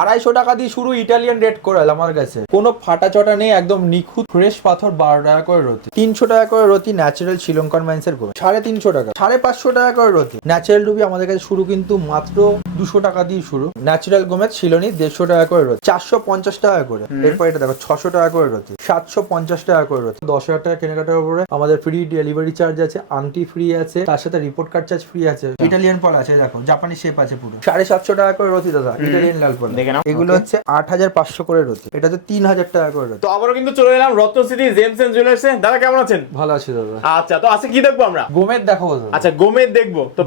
আড়াইশো টাকা দিয়ে শুরু ইটালিয়ান রেট কোরাল আমার কাছে। কোনো ফাটা চটা নেই, একদম নিখুঁত ফ্রেশ পাথর, বারো টাকা করে রতি। তিনশো টাকা করে রতি ন্যাচারাল শ্রীলঙ্কার মাইন্সের গোল সাড়ে তিনশো টাকা, সাড়ে পাঁচশো টাকা করে রতি। ন্যাচারাল রুবি আমাদের কাছে শুরু কিন্তু মাত্র দুশো টাকা দিয়ে শুরু। ন্যাচারাল গোমেজ শিলনি দেড়শো টাকা করে রতি চারশো পঞ্চাশ টাকা করে। এরপর এটা দেখো ছশো টাকা করে রতি সাতশো পঞ্চাশ টাকা করে রতি দশ হাজার টাকা কেনাকাটার উপরে আমাদের ফ্রি ডেলিভারি চার্জ আছে আংটি ফ্রি আছে তার সাথে রিপোর্ট কার্ড চার্জ ফ্রি আছে। ইটালিয়ান পল আছে দেখো জাপানি শেপ আছে পুরো। সাড়ে সাতশো টাকা করে রতি দাদা ইটালিয়ান লাল পল এগুলো হচ্ছে আট হাজার পাঁচশো করে রতি এটা হচ্ছে তিন হাজার টাকা করে রতি তো আবারও কিন্তু চলে এলাম রত্ন সিটি জেমস এন্ড জুয়েলার্সে দাদা কেমন আছেন? ভালো আছে দাদা। আচ্ছা তো আজকে কি দেখব আমরা? গোমের দেখো আচ্ছা গোমেদ দেখব। তো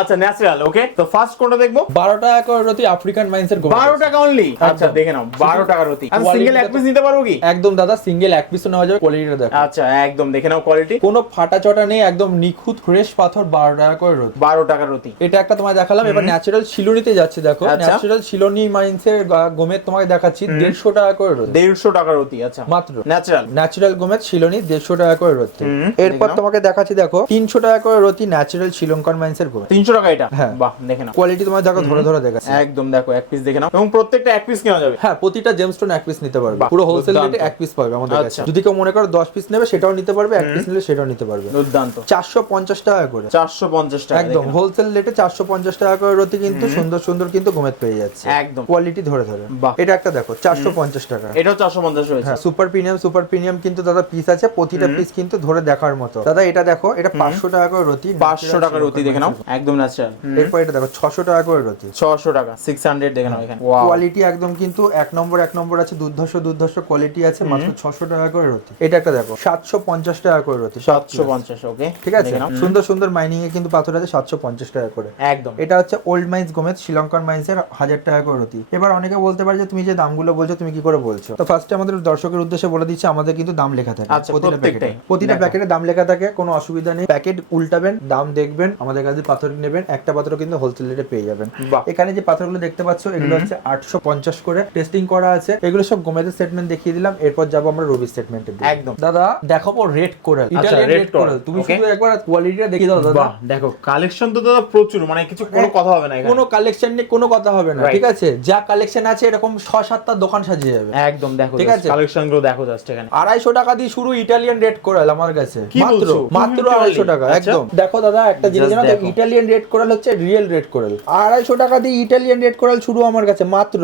আচ্ছা ন্যাচারাল ওকে তো ফার্স্ট কোনটা দেখব। বারো টাকা করে রতি আফ্রিকান মাইন্সের গোমের বারো টাকা অনলি আচ্ছা দেখে নাও বারো টাকা রতি। আমি সিঙ্গেল এক পিস নিতে পারব কি? একদম দাদা সিঙ্গেল এক পিসও নেওয়া যাবে কোয়ালিটিটা দেখো। আচ্ছা একদম দেখে নাও কোয়ালিটি কোনো ফাটা চটা নেই একদম নিখুঁত ফ্রেশ পাথর বারো টাকা করে রতি। বারো টাকা রতি। এটা একটা তোমায় দেখালাম এবার ন্যাচারাল শিলনিতে যাচ্ছে দেখো। আচ্ছা। ন্যাচারাল শিলনি মাইন্সের গোমের তোমাকে দেখাচ্ছি দেড়শো টাকা করে রতি। দেড়শো টাকা রতি আচ্ছা। মাত্র। ন্যাচারাল ন্যাচারাল গোমেজ শিলনি দেড়শো টাকা করে রতি। এরপর তোমাকে দেখাচ্ছি দেখো তিনশো টাকা করে রতি ন্যাচারাল শ্রীলঙ্কার মাইন্সের গোমেজ তিনশো টাকা এটা? হ্যাঁ। বাহ দেখে নাও। কোয়ালিটি তোমার দেখো ধরে ধরে দেখাচ্ছে একদম দেখো এক পিস দেখে নাও। এবং প্রত্যেকটা এক পিস কেনা যাবে। হ্যাঁ প্রতিটা জেমস্টোন এক পিস নিতে পারবে। পুরো হোলসেল রেটে এক পিস পাবে আমাদের কাছে। আচ্ছা। যদি কেউ মনে করো দশ পিস নেবে সেটাও নিতে পারবে এক পিস নিলে সেটাও নিতে পারবে। দুর্দান্ত। চারশো পঞ্চাশ টাকা করে। চারশো পঞ্চাশ টাকা একদম হোলসেল রেটে চারশো পঞ্চাশ টাকা করে রতি কিন্তু সুন্দর সুন্দর কিন্তু গোমেদ পেয়ে যাচ্ছে। একদম। কোয়ালিটি ধরে ধরে। এটা একটা দেখো চারশো পঞ্চাশ টাকা। এটাও চারশো পঞ্চাশ রয়েছে হ্যাঁ সুপার প্রিমিয়াম সুপার প্রিমিয়াম কিন্তু দাদা পিস আছে প্রতিটা পিস কিন্তু ধরে দেখার মতো। দাদা এটা দেখো এটা পাঁচশো টাকা করে রতি পাঁচশো টাকা রতি দেখে নাও। একদম ন্যাচারাল এরপর এটা দেখো ছশো টাকা করে রতি ছশো টাকা সিক্স হান্ড্রেড দেখে নাও এখানে। কোয়ালিটি একদম কিন্তু এক নম্বর এক নম্বর আছে দুর্ধর্ষ দুর্ধর্ষ কোয়ালিটি আছে মাত্র ছশো টাকা করে রতি এটা একটা দেখো সাতশো পঞ্চাশ টাকা করে রতি সাতশো পঞ্চাশ ওকে ঠিক আছে? সুন্দর সুন্দর মাইনিং এ কিন্তু পাথর আছে সাতশো পঞ্চাশ টাকা করে। একদম। এটা হচ্ছে ওল্ড মাইন্স গোমেজ শ্রীলঙ্কান মাইন্স এর হাজার টাকা করে রতি এবার অনেকে বলতে পারে যে তুমি যে দামগুলো বলছো তুমি কি করে বলছো? তো ফার্স্টে আমাদের দর্শকের উদ্দেশ্যে বলে দিচ্ছি আমাদের কিন্তু দাম লেখা থাকে আচ্ছা, প্রতিটা প্যাকেটে প্রতিটা প্যাকেটে দাম লেখা থাকে কোনো অসুবিধা নেই। প্যাকেট উল্টাবেন দাম দেখবেন আমাদের কাছে পাথর নেবেন একটা পাথর কিন্তু হোলসেল রেটে পেয়ে যাবেন। এখানে যে পাথরগুলো দেখতে পাচ্ছ এগুলো হচ্ছে আটশো পঞ্চাশ করে টেস্টিং করা আছে। এগুলো সব গোমেজের সেটমেন্ট দেখিয়ে দিলাম এরপর যাব আমরা রবি সেটমেন্টে একদম। দাদা দেখাবো red coral Italian red coral তুমি শুধু একবার কোয়ালিটিটা দেখিয়ে দাও দাদা। দেখো কালেকশন তো দাদা প্রচুর মানে কিছু কোনো কথা হবে না কোনো কালেকশন নিয়ে কোনো কথা হবে না ঠিক আছে? যা কালেকশন আছে এরকম ছ সাতটা দোকান সাজিয়ে যাবে। একদম দেখো ঠিক আছে। কালেকশনগুলো দেখো জাস্ট এখানে। আড়াইশো টাকা দিয়ে শুরু ইটালিয়ান রেড কোরাল আমার কাছে। মাত্র মাত্র আড়াইশো টাকা আচ্ছা। একদম। দেখো দাদা একটা জিনিস জানো। ইটালিয়ান রেড কোরাল হচ্ছে রিয়েল রেড কোরাল আড়াইশো টাকা দিয়ে ইটালিয়ান রেড কোরাল শুরু আমার কাছে মাত্র।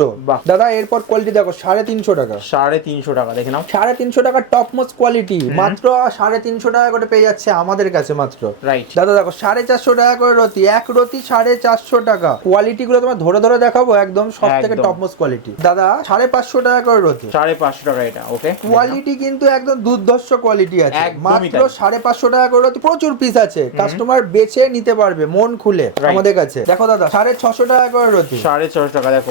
দাদা এরপর কোয়ালিটি দেখো সাড়ে তিনশো টাকা। সাড়ে তিনশো টাকা দেখে নাও। সাড়ে তিনশো টাকা টপ মোস্ট কোয়ালিটি মাত্র সাড়ে তিনশো টাকা করে পেয়ে যাচ্ছে আমাদের কাছে মাত্র। রাইট দাদা দেখো সাড়ে চারশো টাকা করে রতি এক রতি সাড়ে চারশো টাকা। কোয়ালিটি গুলো তোমার ধরে ধরে দেখাবো একদম সব থেকে। টপ মোস্ট কোয়ালিটি দাদা সাড়ে পাঁচশো টাকা করে রতি। সাড়ে পাঁচশো টাকা এটা ওকে কোয়ালিটি কিন্তু একদম দুর্ধর্ষ কোয়ালিটি আছে। মাত্র সাড়ে পাঁচশো টাকা করে রতি প্রচুর পিস আছে। কাস্টমার বেছে নিতে পারবে মন খুলে আমাদের কাছে। দেখো দাদা সাড়ে ছশো টাকা করে রতি সাড়ে ছশো টাকা দেখো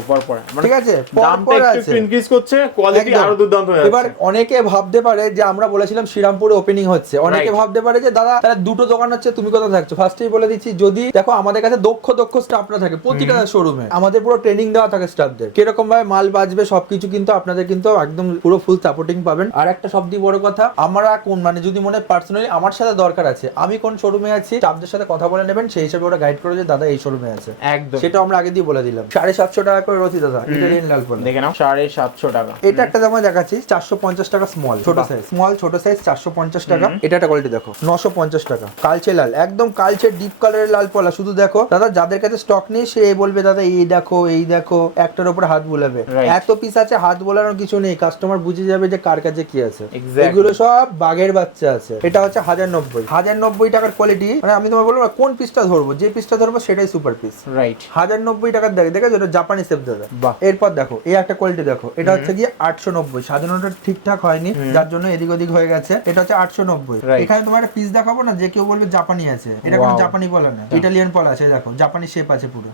মানে ঠিক আছে দামটা একটু ইনক্রিজ করছে কোয়ালিটি আরও দুর্দান্ত হয়ে এবার অনেকে ভাবতে পারে যে আমরা বলেছিলাম শ্রীরামপুরে ওপেনিং হচ্ছে। অনেকে ভাবতে পারে যে দাদা তাহলে দুটো দোকান হচ্ছে তুমি থাকছো? ফার্স্টেই বলে দিচ্ছি যদি দেখো আমাদের কাছে দক্ষ দক্ষ স্টাফরা থাকে প্রতিটা শোরুমে আমাদের পুরো ট্রেনিং দেওয়া থাকে স্টাফদের কীরকম ভাবে মাল বাজবে সবকিছু কিন্তু আপনাদের কিন্তু একদম পুরো ফুল সাপোর্টিং পাবেন। আর একটা সবথেকে বড় কথা আমরা কোন মানে যদি মনে পার্সোনালি আমার সাথে দরকার আছে আমি কোন শোরুমে আছি স্টাফদের সাথে কথা বলে নেবেন সেই হিসাবে ওরা গাইড করে যে দাদা এই শোরুমে আছে। একদম। সেটা আমরা আগে দিয়ে বলে দিলাম। সাড়ে সাতশো টাকা করে দাদা ইটালিয়ান লাল পলে দেখে নাও সাড়ে সাতশো টাকা। এটা একটা দামে দেখাচ্ছি চারশো পঞ্চাশ টাকা স্মল ছোট সাইজ স্মল ছোট সাইজ চারশো পঞ্চাশ টাকা। এটা একটা কোয়ালিটি দেখো নশো পঞ্চাশ টাকা। কালচে লাল একদম কালচে ডিপ কালারের লাল পলা শুধু দেখো দাদা যাদের কাছে স্টক নেই সে বলবে দাদা এই দেখো এই দেখো একটার উপরে হাত বুলাবে. এত পিস আছে হাত বোলানোর কিছু নেই। কাস্টমার বুঝে যাবে যে কার কাছে কি আছে। এগুলো সব বাঘের বাচ্চা আছে। এটা হচ্ছে হাজার নব্বই। হাজার নব্বই টাকার কোয়ালিটি মানে আমি তোমার বলব কোন পিসটা ধরবো যে পিসটা ধরবো সেটাই সুপার পিস রাইট হাজার নব্বই টাকার দেখে দেখেছ? এটা জাপানি সেফ দাদা এরপর দেখো এই একটা কোয়ালিটি দেখো। এটা হচ্ছে গিয়ে আটশো নব্বই। সাজানোটা ঠিকঠাক হয়নি যার জন্য এদিক ওদিক হয়ে গেছে। এটা হচ্ছে আটশো নব্বই। এখানে তোমার একটা পিস দেখাবো না যে কেউ বলবে জাপানি আছে। এটা কোনো জাপানি পলা না। ইটালিয়ান পলা আছে দেখো। জাপানি শেপ আছে পুরো।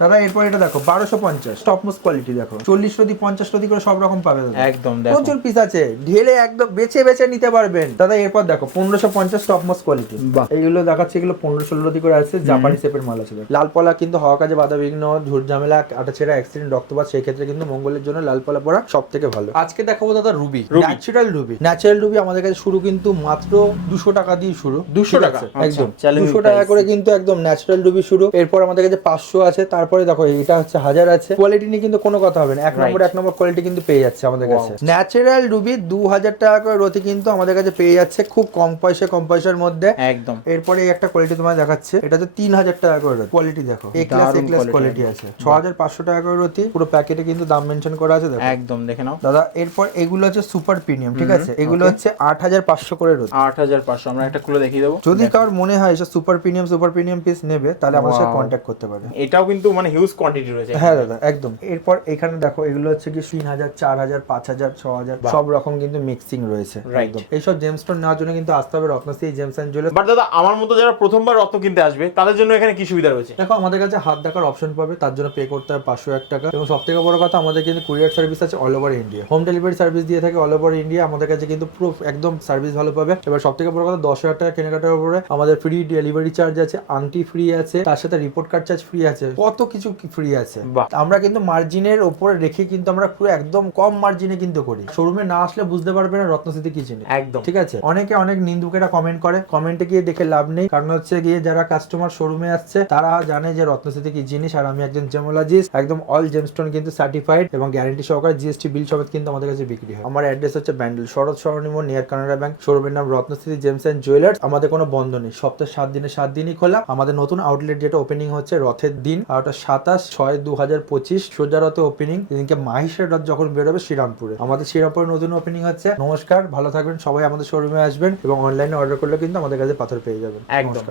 দাদা এরপর এটা দেখো বারোশো পঞ্চাশ। টপ মোস্ট কোয়ালিটি দেখো। চল্লিশ রতি পঞ্চাশ রতি করে সব রকম পাবে একদম প্রচুর পিস আছে। ঢেলে একদম বেছে বেছে নিতে পারবেন। দাদা এরপর দেখো পনেরোশো পঞ্চাশ টপ মোস্ট কোয়ালিটি। এইগুলো দেখাচ্ছে এগুলো পনেরো ষোলো রতি করে আছে জাপানি শেপের মাল আছে লাল পলা কিন্তু হওয়া কাজে বাধা বিঘ্ন ঝুট ঝামেলা আটা ছেড়া অ্যাক্সিডেন্ট রক্তপাত সেই ক্ষেত্রে কিন্তু মঙ্গলের জন্য লাল পলা পরা সব থেকে ভালো। আজকে দেখাবো দাদা ruby. Natural ruby. Natural ruby আমাদের কাছে শুরু কিন্তু মাত্র দুশো টাকা দিয়ে শুরু। 200 ঠিক টাকা? আচ্ছা, একদম। দুশো টাকা করে কিন্তু একদম ন্যাচারাল রুবি শুরু। এরপর আমাদের কাছে পাঁচশো আছে তারপরে দেখো এটা হচ্ছে হাজার আছে। কোয়ালিটি নিয়ে কিন্তু কোনো কথা হবে না। এক নম্বর এক নম্বর কোয়ালিটি কিন্তু পেয়ে যাচ্ছে আমাদের কাছে। ন্যাচারাল রুবি দু হাজার টাকা করে রতি কিন্তু আমাদের কাছে পেয়ে যাচ্ছে খুব কম পয়সা কম পয়সার মধ্যে। একদম। এরপরে একটা কোয়ালিটি তোমায় দেখাচ্ছে। এটা তো তিন হাজার টাকা করে কোয়ালিটি দেখো। Quality কোয়ালিটি আছে। ছ হাজার পাঁচশো টাকা করে রতি পুরো প্যাকেটে কিন্তু দাম মেনশন করা আছে দেখো। একদম দেখে নাও। দাদা এরপর এগুলো হচ্ছে সুপার প্রিমিয়াম ঠিক আছে? এগুলো হচ্ছে আট হাজার পাঁচশো করে রতি। আট হাজার পাঁচশো আমরা একটা খুলে দেখিয়ে দেবো। যদি মনে হয় super premium super premium piece নেবে তাহলে আমাদের সাথে করতে পারে। এটাও কিন্তু মানে হিউজ কোয়ান্টিটি রয়েছে। হ্যাঁ দাদা একদম। এরপর এখানে দেখো এগুলো হচ্ছে কি তিন হাজার চার হাজার পাঁচ হাজার ছ হাজার সব রকম কিন্তু মিক্সিং রয়েছে. একদম। এইসব জেমস্টোন নেওয়ার জন্য কিন্তু আসতে হবে Ratnashree gems and jewellers but দাদা আমার মতো যারা প্রথমবার রত্ন কিনতে আসবে তাদের জন্য এখানে কি সুবিধা রয়েছে? দেখো আমাদের কাছে হাত দেখার অপশন পাবে তার জন্য পে করতে হবে পাঁচশো এক টাকা। এবং সব থেকে বড় কথা আমাদের কিন্তু কুরিয়ার সার্ভিস আছে all over India home delivery service দিয়ে থাকে অল ওভার ইন্ডিয়া আমাদের কাছে কিন্তু পুরো একদম সার্ভিস ভালো পাবে। এবার সব থেকে বড় কথা দশ হাজার টাকা কেনাকাটার উপরে আমাদের ফ্রি ডেলিভারি চার্জ আছে আংটি ফ্রি আছে তার সাথে রিপোর্ট কার্ড চার্জ ফ্রি আছে কত কিছু ফ্রি আছে। আমরা কিন্তু মার্জিনের উপরে রেখে কিন্তু আমরা পুরো একদম কম মার্জিনে কিন্তু করি। শোরুমে না আসলে বুঝতে পারবে না রত্নস্থিতি কি জিনিস। একদম। ঠিক আছে? অনেকে অনেক নিন্দুকেরা কমেন্ট করে। কমেন্টে গিয়ে দেখে লাভ নেই। কারণ হচ্ছে গিয়ে যারা কাস্টমার শোরুমে আসছে তারা জানে যে রত্নস্থিতি কি জিনিস আর আমি একজন জেমোলজিস্ট একদম অল জেমস্টোন কিন্তু সার্টিফাইড এবং গ্যারান্টি সহকারে জিএসটি বিল সমেত কিন্তু আমাদের কাছে বিক্রি হয়। আমার অ্যাড্রেস হচ্ছে ব্যান্ডেল শরৎ সরণিম নিয়ার কানাডা ব্যাংক শোরুমের নাম রত্নস্থিতি জেমস অ্যান্ড জুয়েলার্স আমাদের কোনো বন্ধ নেই। সপ্তাহে সাত দিনে সাত দিনই খোলা। আমাদের নতুন আউটলেট যেটা ওপেনিং হচ্ছে রথের দিন আর ওটা সাতাশ ছয় দু হাজার পঁচিশ সোজা রথে ওপেনিং এদিনকে মাহিষের রথ যখন বেরোবে শ্রীরামপুরে। আমাদের শ্রীরামপুরে নতুন ওপেনিং হচ্ছে। নমস্কার ভালো থাকবেন। সবাই আমাদের শোরুমে আসবেন এবং অনলাইনে অর্ডার করলে কিন্তু আমাদের কাছে পাথর পেয়ে যাবেন। একদম।